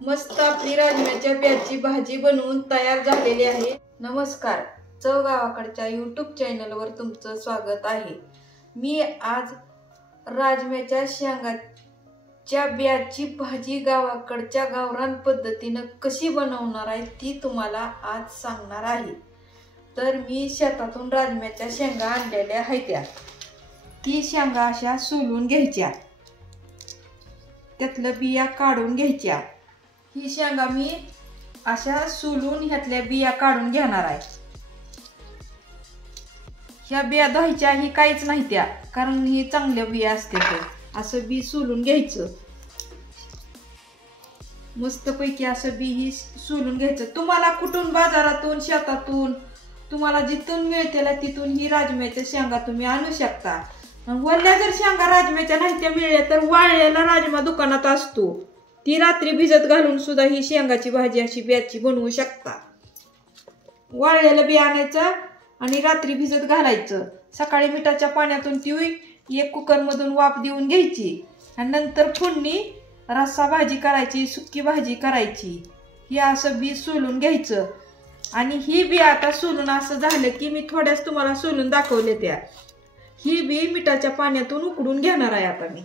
मस्त आपली राजम्याच्या बियाची भाजी बनवून तयार झालेली आहे। नमस्कार, चव गावाकडच्या यूट्यूब चॅनलवर तुमचं स्वागत आहे। मी आज राजम्याच्या शेंगाच्या बियाची भाजी गावाकडच्या गावरान पद्धतीने कशी बनवणार आहे ती तुम्हाला आज सांगणार आहे। तर मी शेतातून राजम्याच्या शेंगा आणलेल्या आहेत। ती शेंगा अशा सोलून घ्यायच्या, त्यातलं बिया काढून घ्यायच्या। ही शेंगा मी अशा सोलून ह्यातल्या बिया काढून घेणार आहे। ह्या बिया धुवायच्या ही काहीच नाही त्या, कारण ही चांगल्या बिया असतात। असं बी सोलून घ्यायचं, मस्तपैकी असं बी ही सोलून घ्यायचं। तुम्हाला कुठून बाजारातून शेतातून तुम्हाला जिथून मिळतेला तिथून ही राजम्याच्या शेंगा तुम्ही आणू शकता। वल्ल्या जर शेंगा राजम्याच्या नाही त्या मिळल्या तर वाळलेला राजमा दुकानात असतो, ती रात्री भिजत घालून सुद्धा ही शेंगाची भाजी अशी बियाची बनवू शकता। वाळलेलं बी आणायचं आणि रात्री भिजत घालायचं। सकाळी मिठाच्या पाण्यातून ती एक कुकर मधून वाफ देऊन घ्यायची आणि नंतर फोडणी रस्सा भाजी करायची, सुक्की भाजी करायची। ही असं बी सोलून घ्यायचं आणि ही बी आता सोलून असं झालं की मी थोड्याच तुम्हाला सोलून दाखवले त्या। ही बी मिठाच्या पाण्यातून उकडून घेणार आहे आता मी।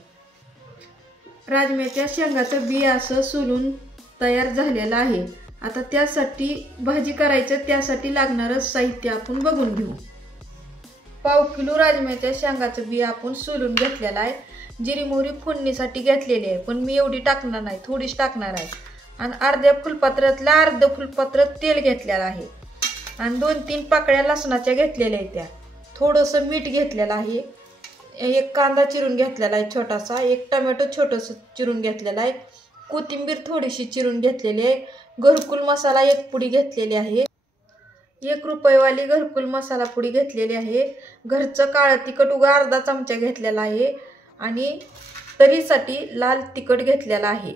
राजम्याच्या शेंगाचं बी असं सोलून तयार झालेलं आहे। आता त्यासाठी भाजी करायचं, त्यासाठी लागणारं साहित्य आपण बघून घेऊ। पाव किलो राजम्याच्या शेंगाचं बी आपण सोलून घेतलेलं आहे। जिरी मोहरी फोडणीसाठी घेतलेली आहे, पण मी एवढी टाकणार नाही, थोडीच टाकणार आहे। आणि अर्ध्या फुलपात्रातलं अर्ध फुलपात्र तेल घेतलेलं आहे आणि 2-3 पाकळ्या लसणाच्या घेतलेल्या आहेत त्या। थोडंसं मीठ घेतलेलं आहे, एक कांदा चिरून घेतलेला आहे छोटासा, एक टोमॅटो छोटंसं चिरून घेतलेला आहे, कोथिंबीर थोडीशी चिरून घेतलेली आहे, घरकुल मसाला 1 पुडी घेतलेली आहे, 1 रुपयेवाली घरकुल मसाला पुडी घेतलेली आहे, घरचं काळं तिखट उगा अर्धा चमचा घेतलेला आहे आणि तरीसाठी लाल तिखट घेतलेला आहे।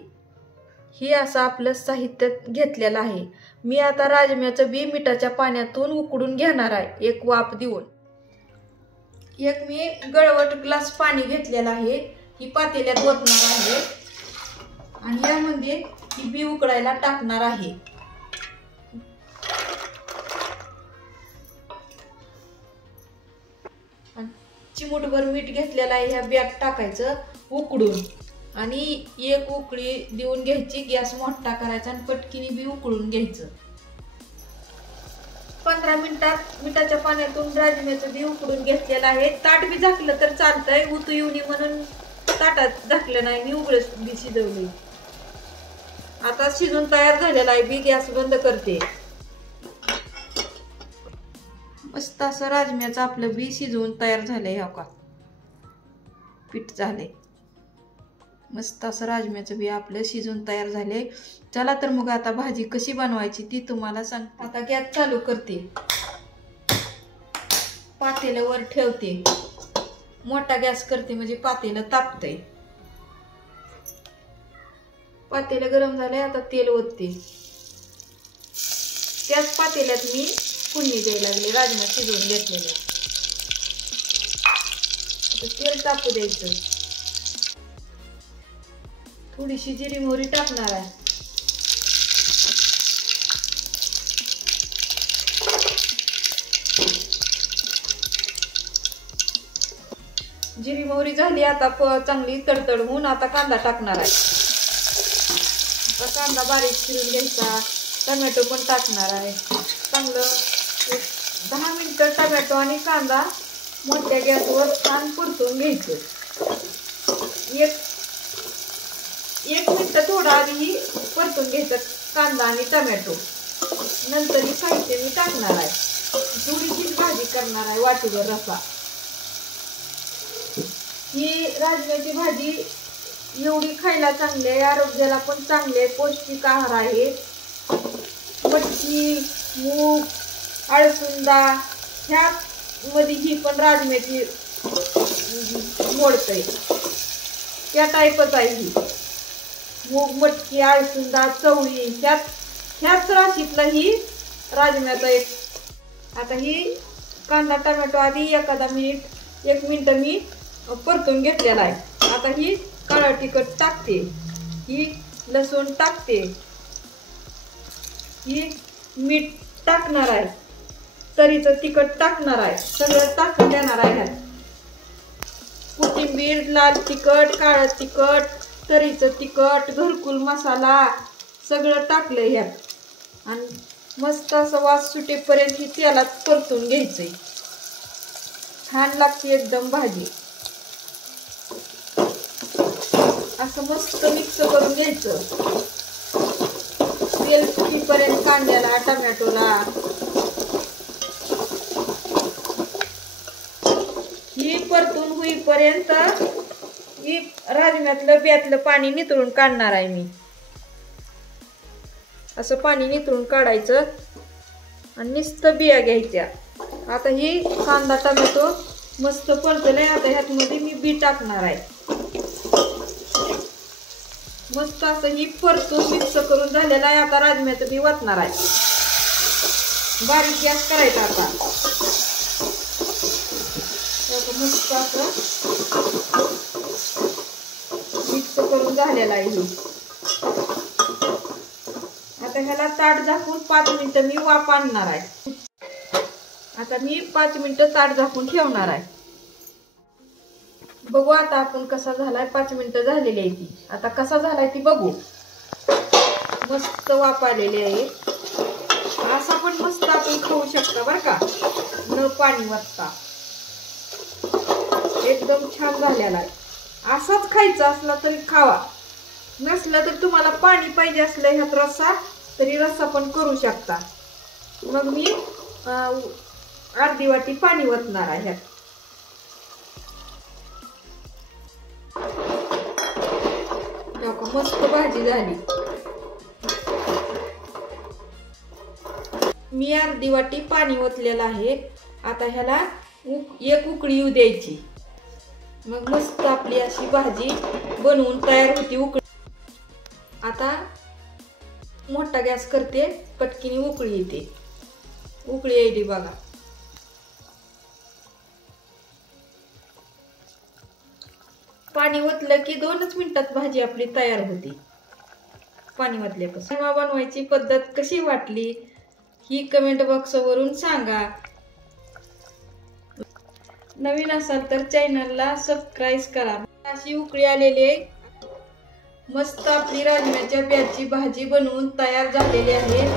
ही असं आपलं साहित्य घेतलेलं आहे। मी आता राजम्याचं बी मिठाच्या पाण्यातून उकडून घेणार आहे, एक वाफ देऊन। एक मी गळवट ग्लास पाणी घेतलेलं आहे, ही पातेल्यात ओतणार आहे आणि यामध्ये ही बी उकडायला टाकणार आहे। चिमूटभर मीठ घेतलेलं आहे, ह्या बियात टाकायचं उकडून आणि एक उकळी देऊन घ्यायची। गॅस मोठा करायचा आणि पटकीने बी उकळून घ्यायचं। 15 मिनिटात मिठाच्या पाण्यातून राजम्याचं बी उकडून घेतलेलं आहे। ताट बी झाकलं तर चालतंय, उतू येऊ नये म्हणून ताटात झाकलं नाही, मी उघडच बी शिजवले। आता शिजून तयार झालेला आहे बी, गॅस बंद करते। मस्त असं राजम्याचं आपलं बी शिजवून तयार झालंय, हो का पीठ झालंय। मस्त असं राजम्याचं बी आपलं शिजून तयार झाले। चला तर मग आता भाजी कशी बनवायची ती तुम्हाला सांग। आता गॅस चालू करते, पातेलं वर ठेवते, मोठा गॅस करते म्हणजे पातेलं तापतंय। पातेलं गरम झालंय, आता तेल ओतते। त्याच पातेल्यात मी फोडणी द्यायला लागले राजमा शिजवून घेतलेले। आता तेल तापू द्यायचं, थोडीशी जिरी मोहरी टाकणार आहे। जिरी मोहरी झाली आता चांगली तडतड होऊन आता कांदा टाकणार आहे। आता कांदा बारीक चिरून घ्यायचा, टोमॅटो पण टाकणार आहे। चांगलं 10 मिनिटं टोमॅटो आणि कांदा मोठ्या गॅसवर छान परतून घ्यायचं। एक मिनिट थोडा आधी परतून घ्यायचं कांदा आणि टोमॅटो। नंतर ही साहित्य मी टाकणार आहे, थोडीशी भाजी करणार आहे, वाटीभर रस्सा। ही राजम्याची भाजी एवढी खायला चांगली आहे, आरोग्याला पण चांगली आहे, पौष्टिक आहार आहे। मटकी, मूग, अळसुंदा ह्या मध्ये ही पण राजम्याची मोडतंय, त्या टाईपच आहे ही। मूग, मटकी, अळसुंदा, चवळी ह्याच राशीतला ही राजम्याचा एक। आता ही कांदा टोमॅटो आधी 1 मिनिट मी परतून घेतलेला आहे। आता ही काळं तिखट टाकते, ही लसूण टाकते, ही मीठ टाकणार आहे, तरीचं तिखट टाकणार आहे, सगळं टाकून देणार आहे ह्यात. कोथिंबीर, लाल तिखट, काळं तिखट, तरीचं तिखट, घरकुल मसाला सगळं टाकलं ह्यात आणि मस्त असं वास सुटेपर्यंत ही तेलात परतून घ्यायचंय. छान लागते एकदम भाजी. असं मस्त मिक्स करून घ्यायचं तेल सुटीपर्यंत कांद्याला, टमॅटोला. ही परतून होईपर्यंत ही राजम्यातलं ब्यातलं पाणी नितळून काढणार आहे मी. असं पाणी नितळून काढायचं आणि नुसतं बिया घ्यायच्या. आता ही कांदा टमॅटो मस्त परतलंय. आता ह्यात मध्ये मी बी टाकणार आहे. मस्त असं ही परतून मिक्स करून झालेलं आहे. आता राजम्याचं बी वाटणार आहे. बारीक गॅस करायचा आता. मस्त असं मिक्स करून झालेलं आहे. आता ह्याला ताट झाकून 5 मिनिटं मी वाफ आणणार आहे. आता मी 5 मिनिटं ताट झाकून ठेवणार आहे. बघू आता आपण कसा झालाय. 5 मिनिटं झालेली आहे ती. आता कसा झालाय ती बघू. मस्त वाफ आलेली आहे. असा पण मस्त आपण खाऊ शकता बरं का, न पाणी वतता. एकदम छान झालेला आहे. असाच खायचा असला तरी खावा, नसलं तर तुम्हाला पाणी पाहिजे असलं ह्यात रस्सा तरी रस्सा पण करू शकता. मग मी अर्धी वाटी पाणी वतणार आहे ह्यात. मस्त भाजी झाली. मी अर्धी वाटी पाणी ओतलेलं आहे. आता ह्याला एक उकळी येऊ द्यायची. मग मस्त आपली अशी भाजी बनवून तयार होती. उकळी आता मोठा गॅस करते, पटकीने उकळी येते. उकळी येईल बघा. पाणी ओतलं की 2च मिनिटात भाजी आपली तयार होती. पाणी ओतल्यापासून. बनवायची पद्धत कशी वाटली ही कमेंट बॉक्सवरून सांगा. नवीन असाल तर चॅनलला सबस्क्राईब करा. अशी उकळी आलेली मस्त आपली राजम्याच्या ब्याची भाजी बनवून तयार झालेली आहे.